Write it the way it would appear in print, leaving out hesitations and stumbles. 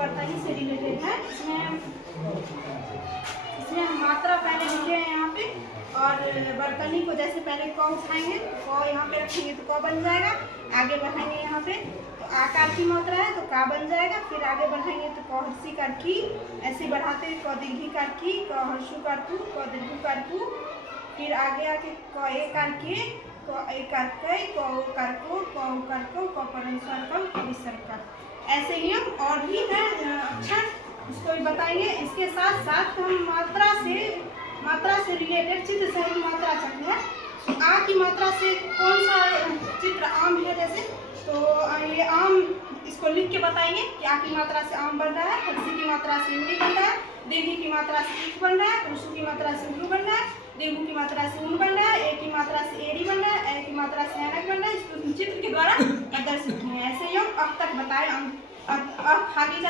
वर्तनी से रिलेटेड है। इसमें हम मात्रा पहले लिखे हैं यहाँ पे, और वर्तनी को जैसे पहले क उठाएंगे, क यहाँ पे रखेंगे तो क बन जाएगा। आगे बढ़ाएंगे यहाँ पे तो आकार की मात्रा है तो का बन जाएगा। फिर आगे बढ़ाएंगे तो क हर्षी कार की, ऐसे बढ़ाते हुए क दीर्घी कार की, क हर्षु कार कु, क दीर्घु कार कु। फिर आगे आके क ए कार के, क ए कार कै, क ओ कार को, क ओ कार को, क पर अनुस्वार क, क विसर्ग का। ऐसे ही हम और भी है अक्षर, उसको भी बताएंगे। इसके साथ साथ हम मात्रा से रिलेटेड चित्र सहित मात्रा चलते हैं। तो आ की मात्रा से कौन सा चित्र आम है, जैसे तो ये आम, इसको लिख के बताएंगे कि आ की मात्रा से आम बन रहा है, हर्षी की मात्रा से इमली बन रहा है, दीर्घी की मात्रा से ईख बन रहा है, हर्षु की मात्रा से उल्लू बन रहा है, दीर्घु की मात्रा से ऊन बन रहा है, ए की मात्रा से एड़ी बन रहा है, ए की मात्रा से ऐनक बन रहा है। इसको चित्र के द्वारा प्रदर्शित किए हैं। ऐसे ही हम अब तक बताए। अब आगे